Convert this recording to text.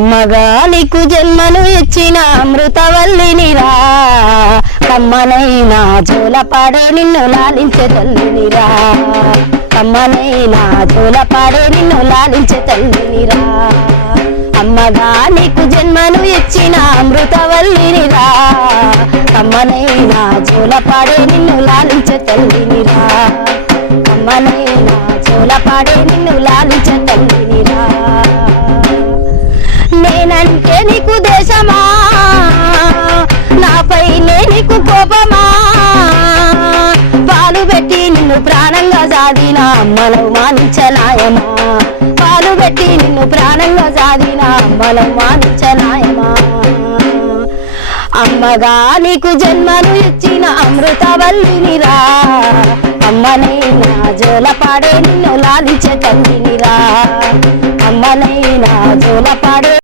అమ్మగా నీకు జన్మను ఇచ్చిన అమృతవల్లినిరా, కమ్మనైనా జోలపాడే నిన్ను లాలించే తల్లినిరా, కమ్మనైనా జోలపాడే నిన్ను లాలించే తల్లినిరా. అమ్మగా నీకు జన్మను ఇచ్చిన అమృతవల్లినిరా, కమ్మనైనా జోలపాడే నిన్ను లాలించే తల్లినిరా, కమ్మనైనా జోలపాడే నిన్ను లాలించే తల్లినిరా. నేనంటే నీకు దేశమా, నాపైనే నీకు కోపమా, పాలు పెట్టి నిన్ను ప్రాణంగా సాధిన అమ్మను మానించనాయమా, పాలు పెట్టి నిన్ను ప్రాణంగా సాధిన అమ్మను మానించనాయమా. అమ్మగా నీకు జన్మను ఇచ్చిన అమృతవల్లినిరా, అమ్మనైనా జోలపాడే నిన్ను లాలించే తల్లినిరా, అమ్మనైనా జోలపాడే